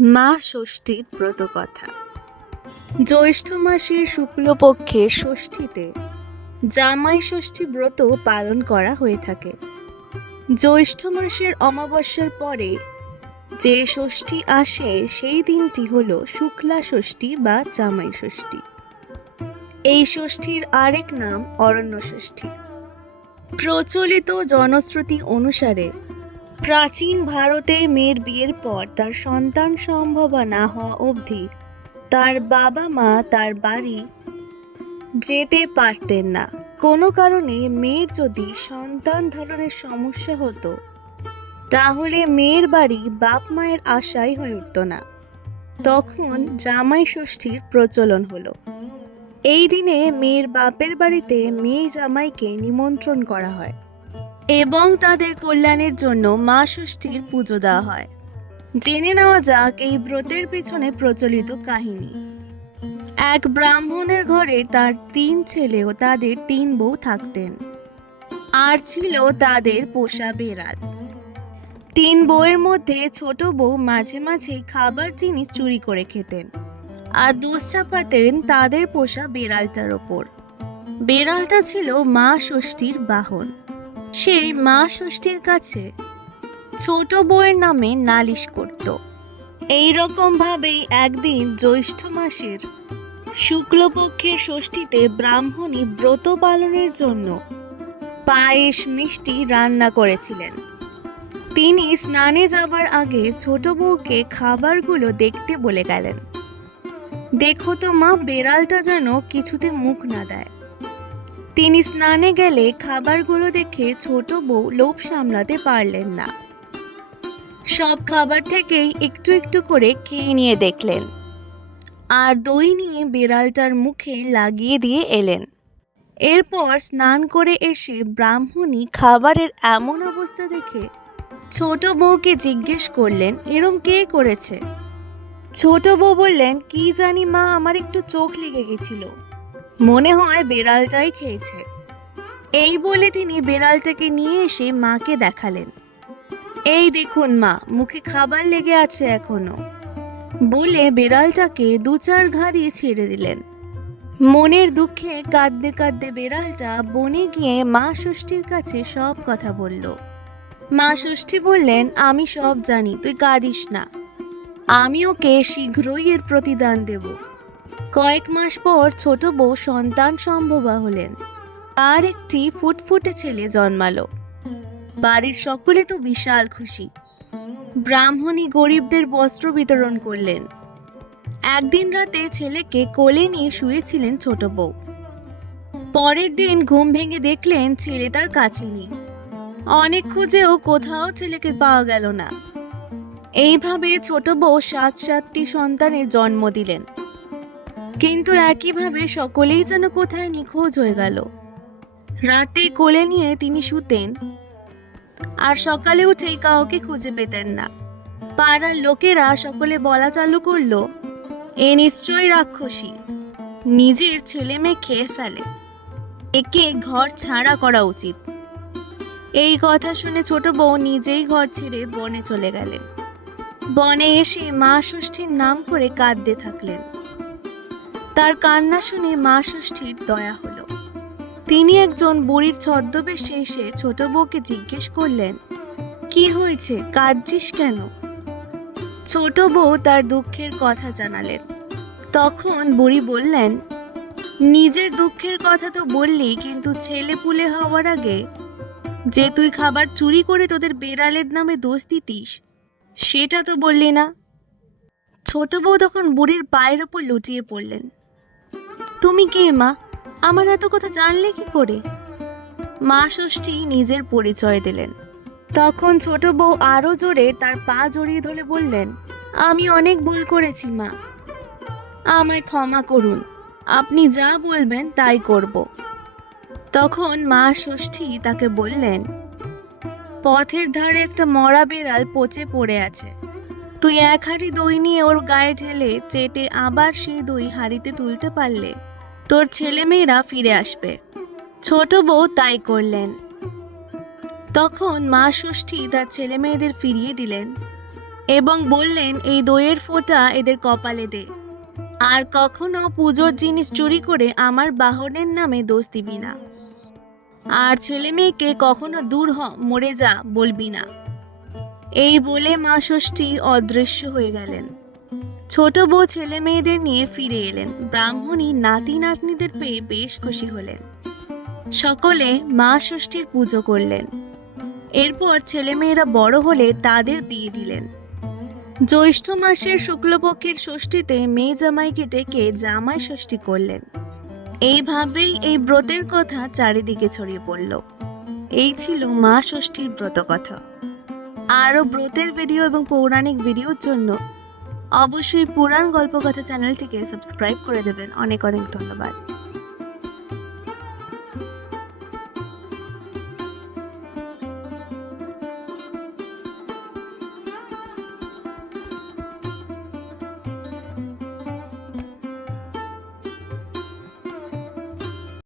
মা ষষ্ঠীর ব্রতকথা জ্যৈষ্ঠ মাসের শুক্লপক্ষের ষষ্ঠীতে জামাই ষষ্ঠী ব্রত পালন করা হয়ে থাকে। জ্যৈষ্ঠ মাসের অমাবস্যার পরে যে ষষ্ঠী আসে, সেই দিনটি হল শুক্লা ষষ্ঠী বা জামাই ষষ্ঠী। এই ষষ্ঠীর আরেক নাম অরণ্য ষষ্ঠী। প্রচলিত জনশ্রুতি অনুসারে প্রাচীন ভারতে মেয়ের বিয়ের পর তার সন্তান সম্ভবা না হওয়া অবধি তার বাবা মা তার বাড়ি যেতে পারতেন না। কোনো কারণে মেয়ের যদি সন্তান ধারণের সমস্যা হতো, তাহলে মেয়ের বাড়ি বাপ মায়ের আশাই হয়ে উঠত না। তখন জামাই ষষ্ঠীর প্রচলন হলো। এই দিনে মেয়ের বাপের বাড়িতে মেয়ে জামাইকে নিমন্ত্রণ করা হয়। এবং তাদের কল্যাণের জন্য মা ষষ্ঠীর পুজো দেওয়া হয়। জেনে নেওয়া যাক এই ব্রতের পিছনে প্রচলিত কাহিনী। এক ব্রাহ্মণের ঘরে তার তিন ছেলে ও তাদের তিন বউ থাকতেন। আর ছিল তাদের পোষা বেড়াল। তিন বউয়ের মধ্যে ছোট বউ মাঝে মাঝে খাবার জিনিস চুরি করে খেতেন আর দোষ চাপাতেন তাদের পোষা বেড়ালটার ওপর। বেড়ালটা ছিল মা ষষ্ঠীর বাহন। সেই মা ষষ্ঠীর কাছে ছোট বউয়ের নামে নালিশ করত। এই রকম ভাবেই একদিন জ্যৈষ্ঠ মাসের শুক্লপক্ষের ষষ্ঠীতে ব্রাহ্মণী ব্রত পালনের জন্য পায়েস মিষ্টি রান্না করেছিলেন। তিনি স্নানে যাবার আগে ছোট বউকে খাবারগুলো দেখতে বলে গেলেন। দেখো তো মা, বেড়ালটা যেন কিছুতে মুখ না দেয়। তিনি স্নানে গেলে খাবারগুলো দেখে ছোট বউ লোভ সামলাতে পারলেন না। সব খাবার থেকেই একটু একটু করে খেয়ে নিয়ে দেখলেন। আর দই নিয়ে বিড়ালটার মুখে লাগিয়ে দিয়ে এলেন। এরপর স্নান করে এসে ব্রাহ্মণী খাবারের এমন অবস্থা দেখে ছোট বউকে জিজ্ঞেস করলেন, এরম কে করেছে? ছোট বউ বললেন, কি জানি মা, আমার একটু চোখ লেগে গেছিল। মনে হয় বেড়ালটাই খেয়েছে। এই বলে তিনি বেড়ালটাকে নিয়ে এসে মাকে দেখালেন। এই দেখুন মা, মুখে খাবার লেগে আছে এখনও। বলে বেড়ালটাকে দু চার ঘা দিয়ে ছেড়ে দিলেন। মনের দুঃখে কাঁদতে কাঁদতে বেড়ালটা বনে গিয়ে মা ষষ্ঠীর কাছে সব কথা বলল। মা ষষ্ঠী বললেন, আমি সব জানি, তুই কাঁদিস না। আমি ওকে শীঘ্রই এর প্রতিদান দেব। কয়েক মাস পর ছোট বউ সন্তান সম্ভবা হলেন। আর একটি ফুটফুটে ছেলে জন্মালো। বাড়ির সকলে তো বিশাল খুশি। ব্রাহ্মণী গরিবদের বস্ত্র বিতরণ করলেন। একদিন রাতে ছেলেকে কোলে নিয়ে শুয়েছিলেন ছোট বউ। পরের দিন ঘুম ভেঙে দেখলেন ছেলে তার কাছে নেই। অনেক খুঁজেও কোথাও ছেলেকে পাওয়া গেল না। এইভাবে ছোট বউ সাত সাতটি সন্তানের জন্ম দিলেন। কিন্তু একইভাবে সকলেই যেন কোথায় নিখোঁজ হয়ে গেল। রাতে কোলে নিয়ে তিনি শুতেন, আর সকালে উঠেই কাউকে খুঁজে পেতেন না। পাড়ার লোকেরা সকলে বলা চালু করল, এ নিশ্চয়ই রাক্ষসী, নিজের ছেলে মেয়ে খেয়ে ফেলে। একে ঘর ছাড়া করা উচিত। এই কথা শুনে ছোট বউ নিজেই ঘর ছেড়ে বনে চলে গেলেন। বনে এসে মা ষষ্ঠীর নাম করে কাঁদতে থাকলেন। তার কান্না শুনে মা ষষ্ঠীর দয়া হলো। তিনি একজন বুড়ির ছদ্মবেশে এসে ছোট বউকে জিজ্ঞেস করলেন, কি হয়েছে? কাঁদছিস কেন? ছোট বউ তার দুঃখের কথা জানালেন। তখন বুড়ি বললেন, নিজের দুঃখের কথা তো বললি, কিন্তু ছেলে পুলে হওয়ার আগে যে তুই খাবার চুরি করে তোদের বেড়ালের নামে দোষ দিতিস, সেটা তো বললি না? ছোট বউ তখন বুড়ির পায়ের ওপর লুটিয়ে পড়লেন। তুমি কে, মা? আমার এত কথা জানলে কি করে? মা ষষ্ঠী নিজের পরিচয় দিলেন। তখন ছোট বউ আরও জোরে তার পা জড়িয়ে ধরে বললেন, আমি অনেক ভুল করেছি, মা। আমায় ক্ষমা করুন। আপনি যা বলবেন তাই করব। তখন মা ষষ্ঠী তাকে বললেন, পথের ধারে একটা মরা বেড়াল পচে পড়ে আছে। তুই এক হাঁড়ি দই নিয়ে ওর গায়ে ঢেলে চেটে আবার সেই দই হাঁড়িতে তুলতে পারলে তোর ছেলেমেয়েরা ফিরে আসবে। ছোট বউ তাই করলেন। তখন মা ষষ্ঠী তার ছেলে মেয়েদের ফিরিয়ে দিলেন এবং বললেন, এই দইয়ের ফোঁটা এদের কপালে দে। আর কখনো পুজোর জিনিস চুরি করে আমার বাহনের নামে দোষ দিবি না। আর ছেলে মেয়েকে কখনো দূর হ, মরে যা বলবি না। এই বলে মা ষষ্ঠী অদৃশ্য হয়ে গেলেন। ছোট বউ ছেলে মেয়েদের নিয়ে ফিরে এলেন। ব্রাহ্মণী নাতি নাতনিদের পেয়ে বেশ খুশি হলেন। সকলে মা ষষ্ঠীর পুজো করলেন। এরপর ছেলেমেয়েরা বড় হলে তাদের বিয়ে দিলেন। জ্যৈষ্ঠ মাসের শুক্লপক্ষের ষষ্ঠীতে মেয়ে জামাইকে ডেকে জামাই ষষ্ঠী করলেন। এইভাবেই এই ব্রতের কথা চারিদিকে ছড়িয়ে পড়ল। এই ছিল মা ষষ্ঠীর ব্রত কথা আরও ব্রতের ভিডিও এবং পৌরাণিক ভিডিওর জন্য অবশ্যই পুরাণ গল্পকথা চ্যানেলটিকে সাবস্ক্রাইব করে দেবেন। অনেক অনেক ধন্যবাদ।